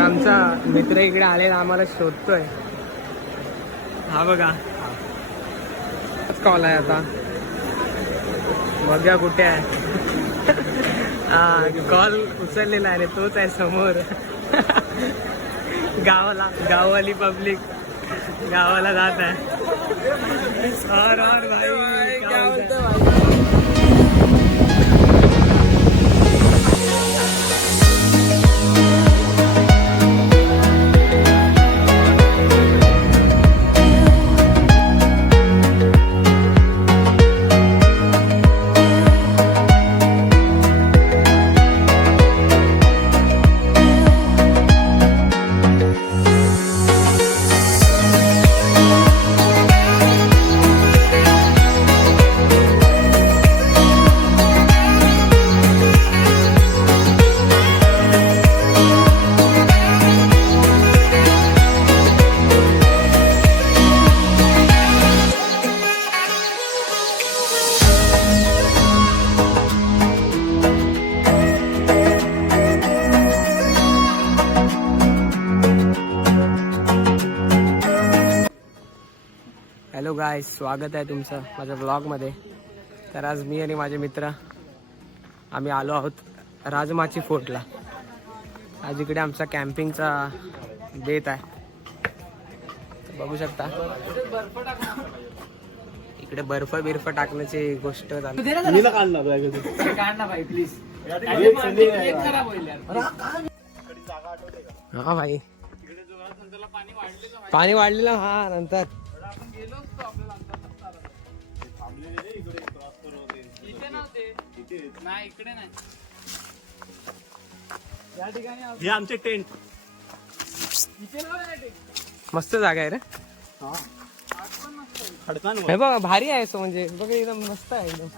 तर आमचा मित्र इकडे आलेला आम्हाला शोधतोय. हा बघा कॉल आहे आता, बघा कुठे आहे. हा कॉल उचललेला आहे, तोच आहे समोर. गावाली पब्लिक गावाला जात आहे. और भाई क्या बोलते भाई. हॅलो गाय, स्वागत आहे तुमचं माझ्या ब्लॉगमध्ये. तर आज मी आणि माझे मित्र आम्ही आलो आहोत राजमाची फोर्टला. आज इकडे आमचा कॅम्पिंगचा बेत आहे, बघू शकता. इकडे बर्फ टाकण्याची गोष्ट झाली. हा भाई पाणी वाढलेलं. हा नंतर आमचे टेंट मस्त जागा आहे रे. हे बघा भारी आहे, म्हणजे बघा एकदम मस्त आहे एकदम.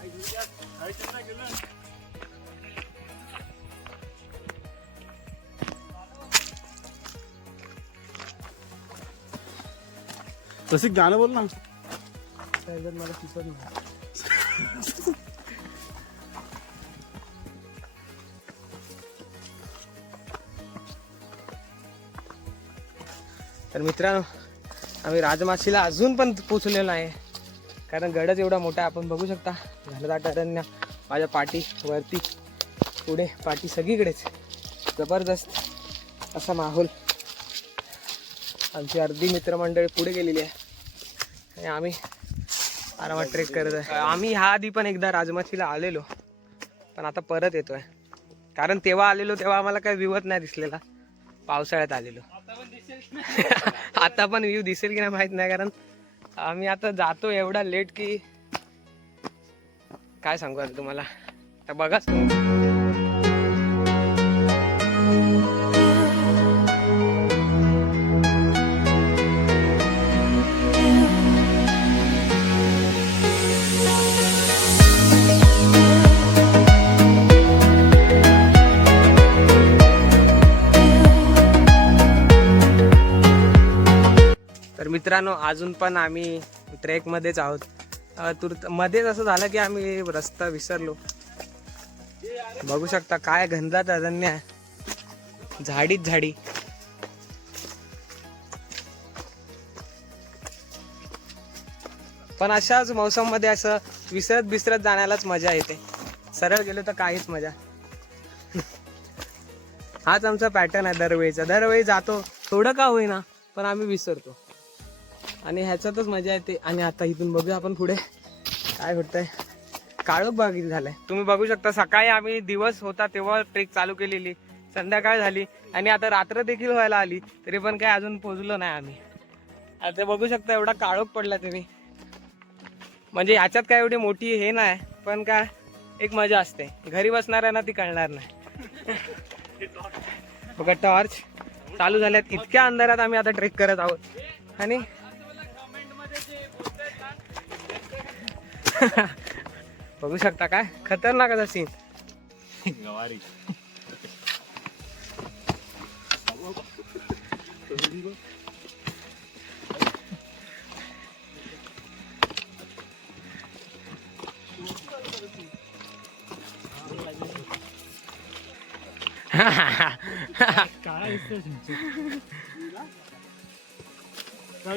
तसे गाणं बोल ना. मला सुचत नाही. तर मित्रांनो, आम्ही राजमाशीला अजून पण पोचलेलो आहे, कारण गडच एवढा मोठा आहे. आपण बघू शकता घनदाट अरण्य माझ्या पाठी वरती, पुढे पाठी सगळीकडेच जबरदस्त असा माहोल. आमची अर्धी मित्रमंडळी पुढे गेलेली आहे आणि आम्ही आरामात ट्रेक करत आहे. आम्ही ह्या आधी पण एकदा राजमाशीला आलेलो, पण आता परत येतोय, कारण तेव्हा आलेलो तेव्हा आम्हाला काही व्ह्यूच नाही दिसलेला. पावसाळ्यात आलेलो. आता पण व्ह्यू दिसेल की नाही माहित नाही, कारण आम्ही आता जातो एवढा लेट की काय सांगू आता तुम्हाला. आता बघाच तुम्ही. तर मित्रांनो, अजून पण आम्ही ट्रेकमध्येच आहोत. मध्येच असं झालं की आम्ही रस्ता विसरलो. बघू शकता काय घनदाट अरण्य आहे, झाडीच झाडी. पण अशाच मौसम मध्ये असं विसरत जाण्यालाच मजा येते. सरळ गेलो तर काहीच मजा. हाच आमचा पॅटर्न आहे दरवेळीचा. दरवेळी जातो थोडं का होईना, पण आम्ही विसरतो आणि ह्याच्यातच मजा येते. आणि आता इथून बघूया आपण पुढे काय घडतंय. काळोख बघितलं झालंय, तुम्ही बघू शकता. सकाळी आम्ही दिवस होता तेव्हा ट्रेक चालू केलेली, संध्याकाळ झाली आणि आता रात्र देखील व्हायला आली, तरी पण काय अजून पोहोचलो नाही आम्ही. आता बघू शकता एवढा काळोख पडला तुम्ही. म्हणजे ह्याच्यात काय एवढी मोठी हे नाही, पण काय एक मजा असते. घरी बसणाऱ्यांना ती कळणार नाही. बघा टॉर्च चालू झाल्यात. इतक्या अंधारात आम्ही आता ट्रेक करत आहोत आणि बघू शकता काय खतरनाक असा सीन.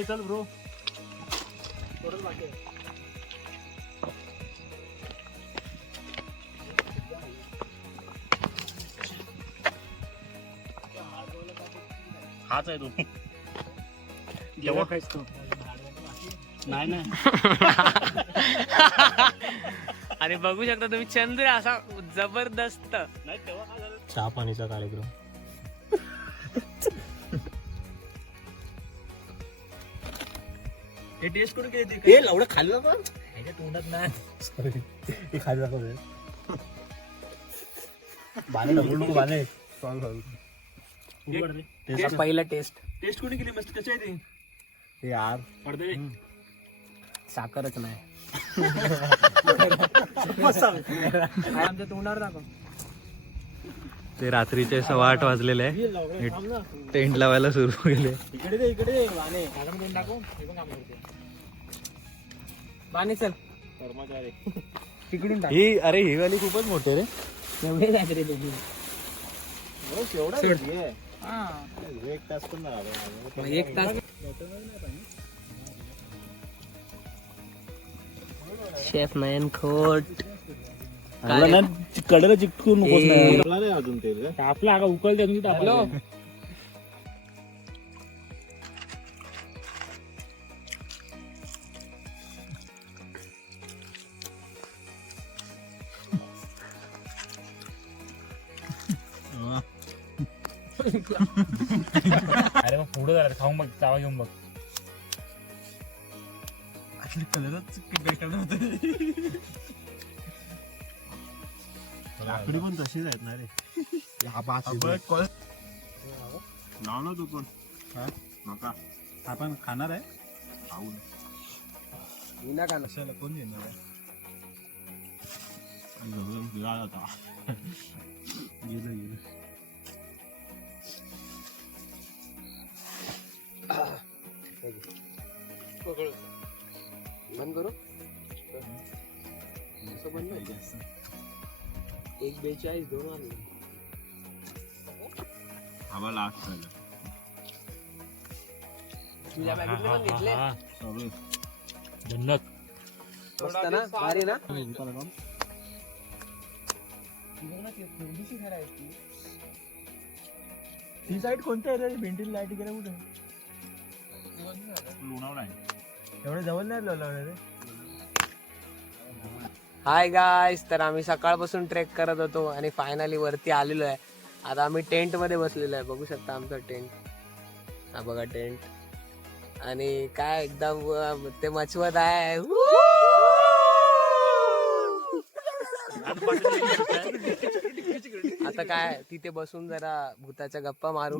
चल ब्रो. हाच आहे तो. जेव्हा काहीच तो नाही नाही. आणि बघू शकता तुम्ही चंद्र असा जबरदस्त. नाही तेव्हा काय झालं. चहा पाणीचा कार्यक्रम. हे टेस्ट करून काय येते ए एवढं खाल्लं पण ह्याच्या तोंडात नाही. सॉरी हे खायला दाखवलंय. बाणे नको नको बाणे. पहिला टेस्ट. टेस्ट कोणी केली मस्त कशी आहे ती. हे यार पडदे साखरच नाही. आमच्या तोंडावर दाखव. ते रात्रीचे 8:15 वाजलेले आहे. टेंट लावायला सुरू केले. इकडे दे इकडे दे. वाणे काढून टाकू. हे पण काम करते. पाणी चल कर्मचारी तिकडून टाक. ही अरे ही वाली खूपच मोठी रे. एवढे जात रे दोघी. एवढा सोड. एक तास पण नाही. मग एक तास. शेफ नयन खोट. कडला चिकटून नकोस नाही. नाही अजून तेल आपला आगा उकळते हॅलो. अरे मग पुढे झालं खाऊन बघ. चावा घेऊन बघ. कलरच लाकडी पण तशीच आहेत ना रे. लावलं तू पण नका. आपण खाणार आहे. खाऊ विना का कशाला कोण घेणार आहे. आता गेलं गेलं. बंद करू. 1:42 दोन आले. आम्हाला लास्ट झालं. तुझ्या बॅगेतले पण घेतले. जन्नत मस्त ना भारी ना. ती साईड कोणती आहे रे. भिंतीला लाईट गेल्या कुठे. लोणावळा आहे. एवढं जवळ नाही लोणावळा रे. हाय गाईस, तर आम्ही सकाळपासून ट्रेक करत होतो आणि फायनली वरती आलेलो आहे. आता आम्ही टेंट मध्ये बसलेलो आहे. बघू शकता आमचा टेंट. हा बघा टेंट. आणि काय एकदम ते मचवत आहे. आता काय तिथे बसून जरा भूताच्या गप्पा मारू.